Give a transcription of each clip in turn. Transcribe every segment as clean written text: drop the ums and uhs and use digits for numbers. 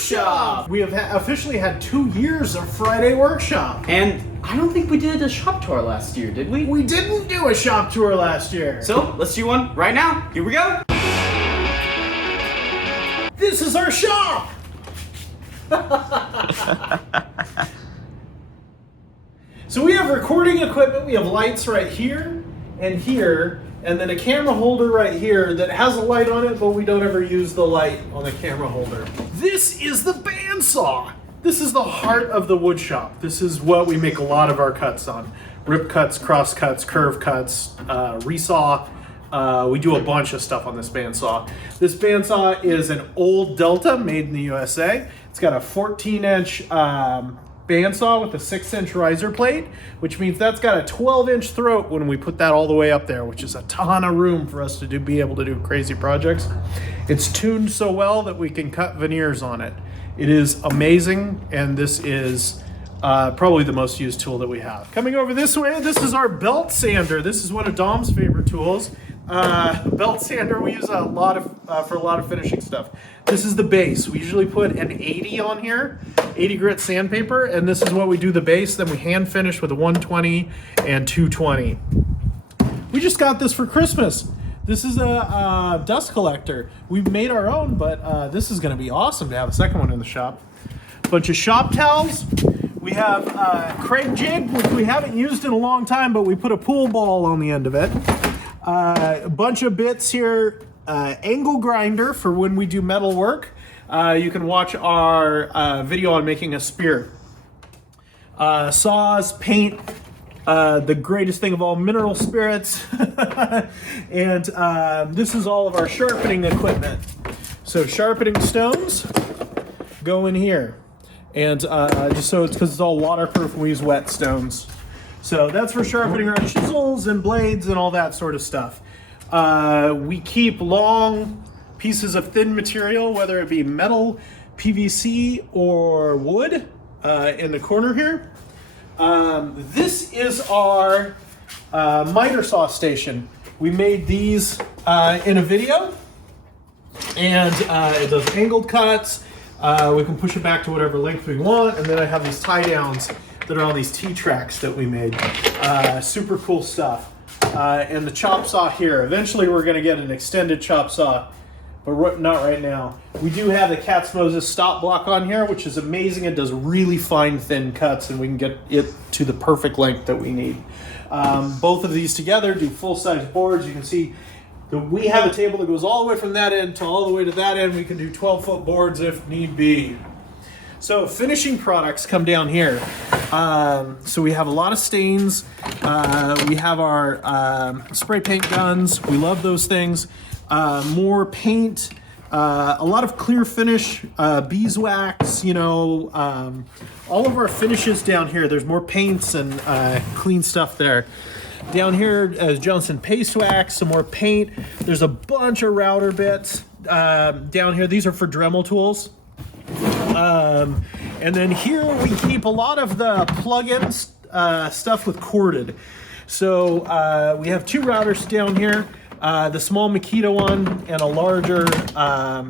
Workshop! We have officially had 2 years of Friday Workshop. And I don't think we did a shop tour last year, did we? We didn't do a shop tour last year. So, let's do one right now. Here we go. This is our shop! So we have recording equipment, we have lights right here and here, and then a camera holder right here that has a light on it, but we don't ever use the light on the camera holder. This is the bandsaw. This is the heart of the wood shop. This is what we make a lot of our cuts on. Rip cuts, cross cuts, curve cuts, resaw. We do a bunch of stuff on this bandsaw. This bandsaw is an old Delta made in the USA. It's got a 14-inch bandsaw with a 6-inch riser plate, which means that's got a 12-inch throat when we put that all the way up there, which is a ton of room for us to be able to do crazy projects. It's tuned so well that we can cut veneers on it. It is amazing, and this is probably the most used tool that we have. Coming over this way, this is our belt sander. This is one of Dom's favorite tools. Belt sander we use a lot of for a lot of finishing stuff. This is the base. We usually put an 80 on here, 80 grit sandpaper, and this is what we do the base. Then we hand finish with a 120 and 220. We just got this for Christmas. This is a dust collector. We've made our own, but this is going to be awesome to have a second one in the shop. Bunch of shop towels. We have Craig jig, which we haven't used in a long time, but we put a pool ball on the end of it. A bunch of bits here, angle grinder for when we do metal work. You can watch our video on making a spear. Saws, paint, the greatest thing of all, mineral spirits. And this is all of our sharpening equipment. So sharpening stones go in here. And just so it's because it's all waterproof, we use wet stones. So that's for sharpening our chisels and blades and all that sort of stuff. We keep long pieces of thin material, whether it be metal, PVC, or wood, in the corner here. This is our miter saw station. We made these in a video, and it does angled cuts. We can push it back to whatever length we want, and then I have these tie downs that are on these T-tracks that we made. Super cool stuff. And the chop saw here. Eventually we're gonna get an extended chop saw, but not right now. We do have the Cat's Moses stop block on here, which is amazing. It does really fine, thin cuts, and we can get it to the perfect length that we need. Both of these together do full-size boards. You can see that we have a table that goes all the way from that end to all the way to that end. We can do 12-foot boards if need be. So finishing products come down here. So we have a lot of stains. We have our spray paint guns. We love those things. More paint. A lot of clear finish, beeswax, you know, all of our finishes down here. There's more paints and clean stuff there. Down here, as Johnson paste wax, some more paint. There's a bunch of router bits down here. These are for Dremel tools. And then here we keep a lot of the plugins stuff with corded. So we have 2 routers down here, the small Makita one and a larger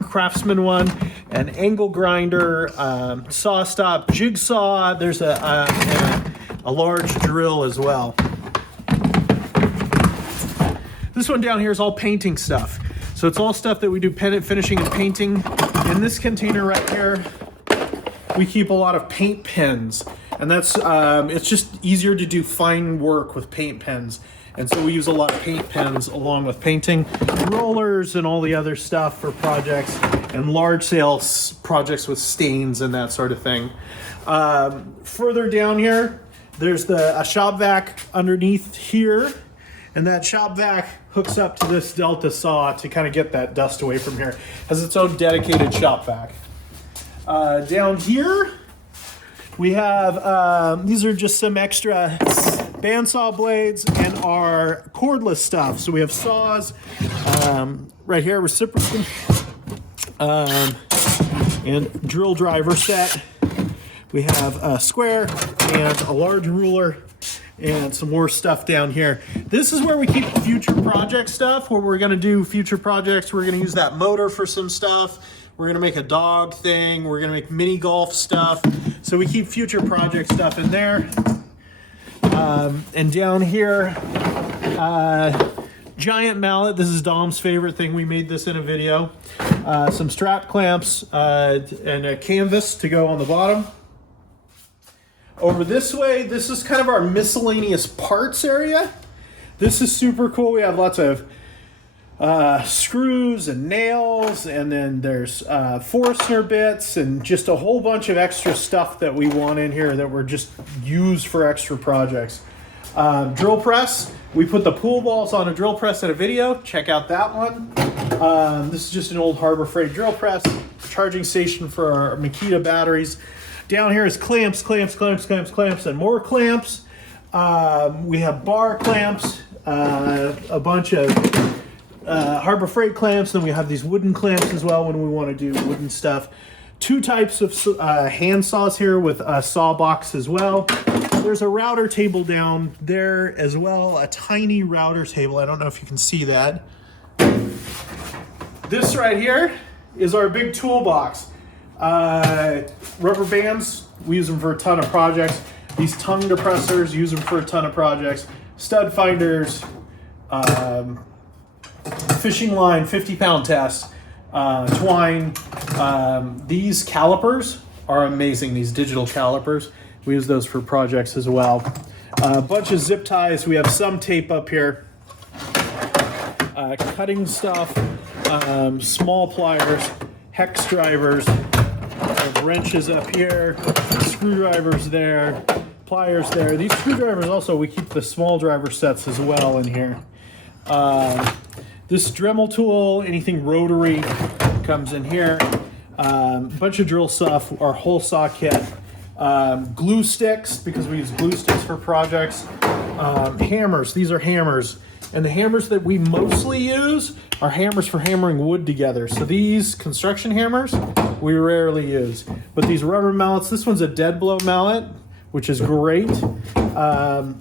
Craftsman one, an angle grinder, saw stop, jigsaw. There's a large drill as well. This one down here is all painting stuff. So it's all stuff that we do finishing and painting. In this container right here, we keep a lot of paint pens, and that's it's just easier to do fine work with paint pens, and so we use a lot of paint pens along with painting, rollers, and all the other stuff for projects and large scale projects with stains and that sort of thing. Further down here, there's a shop vac underneath here, and that shop vac hooks up to this Delta saw to kind of get that dust away from here. Has its own dedicated shop vac. Down here, we have, these are just some extra bandsaw blades and our cordless stuff. So we have saws, right here, reciprocal, and drill driver set. We have a square and a large ruler and some more stuff down here. This is where we keep future project stuff, where we're gonna do future projects. We're gonna use that motor for some stuff. We're gonna make a dog thing. We're gonna make mini golf stuff. So we keep future project stuff in there. And down here, giant mallet. This is Dom's favorite thing. We made this in a video. Some strap clamps and a canvas to go on the bottom. Over this way, this is kind of our miscellaneous parts area. This is super cool. We have lots of screws and nails, and then there's Forstner bits and just a whole bunch of extra stuff that we want in here that we're just used for extra projects. Drill press. We put the pool balls on a drill press in a video. Check out that one. This is just an old Harbor Freight drill press. Charging station for our Makita batteries. Down here is clamps, and more clamps. We have bar clamps, a bunch of Harbor Freight clamps. Then we have these wooden clamps as well when we want to do wooden stuff. 2 types of hand saws here with a saw box as well. There's a router table down there as well, a tiny router table. I don't know if you can see that. This right here is our big toolbox. Rubber bands, we use them for a ton of projects. These tongue depressors, use them for a ton of projects. Stud finders, fishing line, 50-pound test, twine. These calipers are amazing, these digital calipers. We use those for projects as well. A bunch of zip ties. We have some tape up here. Cutting stuff, small pliers, hex drivers, wrenches up here, screwdrivers there, pliers there. These screwdrivers also, we keep the small driver sets as well in here. This Dremel tool, anything rotary comes in here. Bunch of drill stuff, our hole saw kit. Glue sticks, because we use glue sticks for projects. Hammers, these are hammers. And the hammers that we mostly use are hammers for hammering wood together. So these construction hammers, we rarely use. But these rubber mallets, this one's a dead blow mallet, which is great.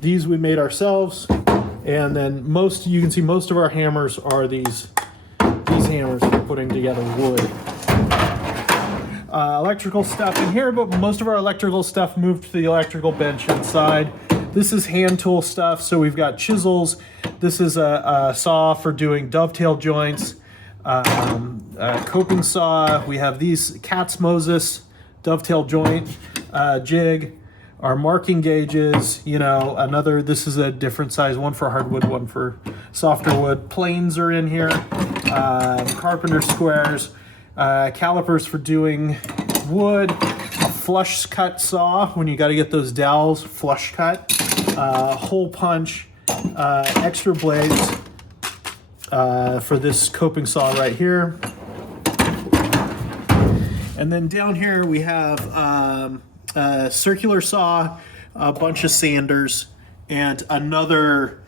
These we made ourselves. And then you can see most of our hammers are these hammers for putting together wood. Electrical stuff in here, but most of our electrical stuff moved to the electrical bench inside. This is hand tool stuff, so we've got chisels. This is a saw for doing dovetail joints, a coping saw. We have these Katz Moses dovetail joint jig, our marking gauges, this is a different size, one for hardwood, one for softer wood. Planes are in here, carpenter squares, calipers for doing wood, a flush cut saw when you got to get those dowels flush cut, hole punch, extra blades for this coping saw right here. And then down here we have a circular saw, a bunch of sanders, and another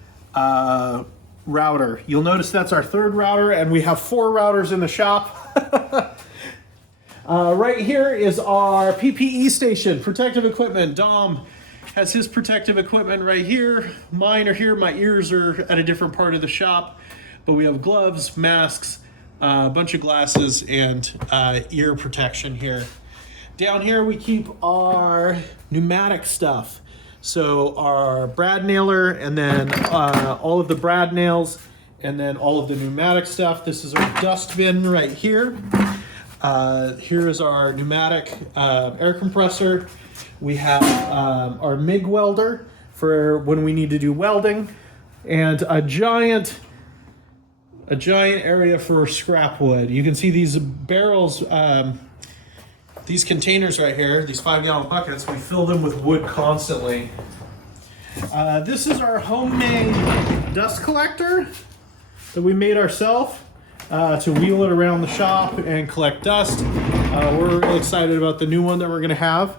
router. You'll notice that's our 3rd router, and we have 4 routers in the shop. Right here is our PPE station, protective equipment. Dom has his protective equipment right here. Mine are here. My ears are at a different part of the shop. But we have gloves, masks, a bunch of glasses, and ear protection here. Down here we keep our pneumatic stuff. So our brad nailer, and then all of the brad nails, and then all of the pneumatic stuff. This is our dust bin right here. Here is our pneumatic air compressor. We have our MIG welder for when we need to do welding, and a giant area for scrap wood. You can see these barrels, these containers right here, these 5-gallon buckets, we fill them with wood constantly. This is our homemade dust collector that we made ourselves to wheel it around the shop and collect dust. We're really excited about the new one that we're going to have,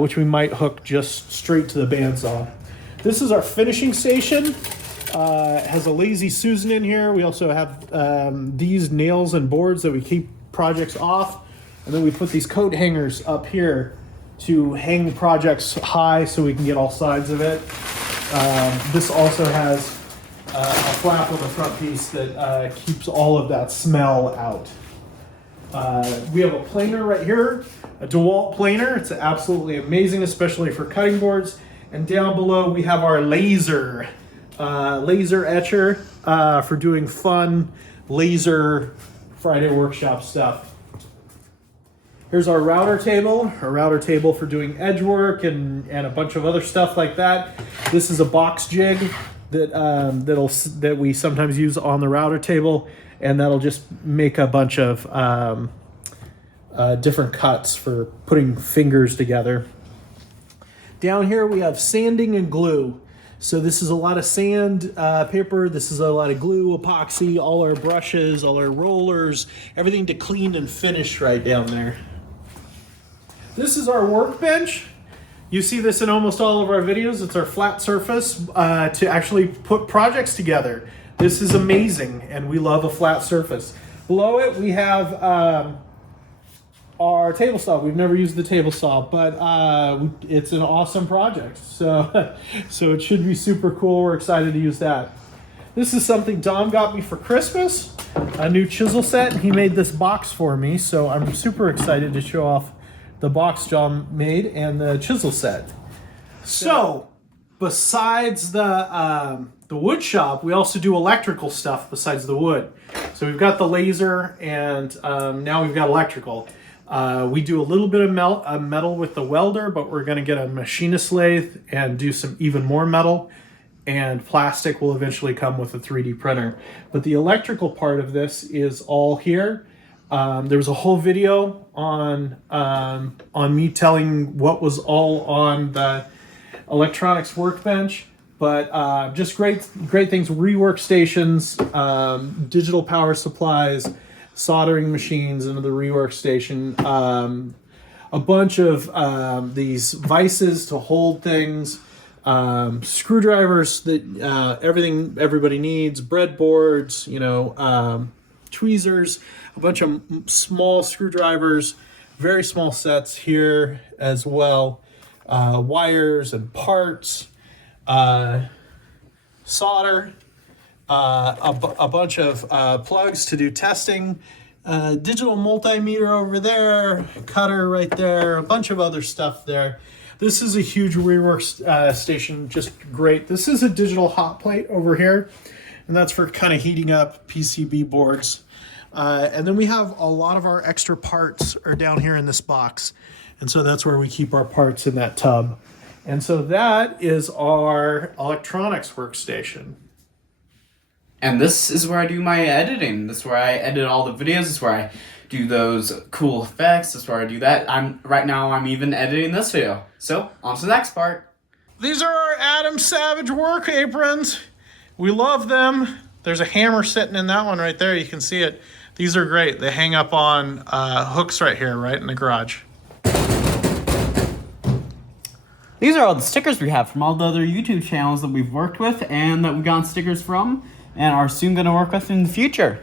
which we might hook just straight to the bandsaw. This is our finishing station. It has a Lazy Susan in here. We also have these nails and boards that we keep projects off. And then we put these coat hangers up here to hang projects high so we can get all sides of it. This also has a flap on the front piece that keeps all of that smell out. We have a planer right here, a DeWalt planer. It's absolutely amazing, especially for cutting boards. And down below we have our laser etcher for doing fun laser Friday workshop stuff. Here's our router table for doing edge work and a bunch of other stuff like that. This is a box jig that we sometimes use on the router table, and that'll just make a bunch of different cuts for putting fingers together. Down here we have sanding and glue. So this is a lot of sand paper, this is a lot of glue, epoxy, all our brushes, all our rollers, everything to clean and finish right down there. This is our workbench. You see this in almost all of our videos. It's our flat surface to actually put projects together. This is amazing, and we love a flat surface. Below it, we have our table saw. We've never used the table saw, but it's an awesome project. So it should be super cool. We're excited to use that. This is something Dom got me for Christmas, a new chisel set. He made this box for me, so I'm super excited to show off the box John made and the chisel set. So, besides the wood shop, we also do electrical stuff besides the wood. So we've got the laser, and now we've got electrical. We do a little bit of metal with the welder, but we're going to get a machinist lathe and do some even more metal. And plastic will eventually come with a 3D printer. But the electrical part of this is all here. There was a whole video on me telling what was all on the electronics workbench, but just great things: rework stations, digital power supplies, soldering machines into the rework station, a bunch of these vices to hold things, screwdrivers that everything everybody needs, breadboards, tweezers, a bunch of small screwdrivers, very small sets here as well, wires and parts, solder, a bunch of plugs to do testing, digital multimeter over there, cutter right there, a bunch of other stuff there. This is a huge rework station, just great. This is a digital hot plate over here, and that's for kind of heating up PCB boards. And then we have a lot of our extra parts are down here in this box. And so that's where we keep our parts in that tub. And so that is our electronics workstation. And this is where I do my editing. This is where I edit all the videos. This is where I do those cool effects. This is where I do that. Right now I'm even editing this video. So on to the next part. These are our Adam Savage work aprons. We love them. There's a hammer sitting in that one right there. You can see it. These are great. They hang up on hooks right here, right in the garage. These are all the stickers we have from all the other YouTube channels that we've worked with and that we've gotten stickers from and are soon going to work with in the future.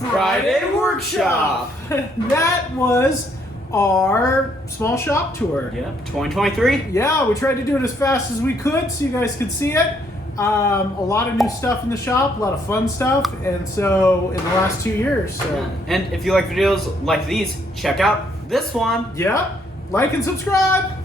Friday Workshop! That was our small shop tour. Yep, 2023. Yeah, we tried to do it as fast as we could so you guys could see it. A lot of new stuff in the shop, a lot of fun stuff, and so in the last 2 years. So. And if you like videos like these, check out this one. Yeah, like and subscribe.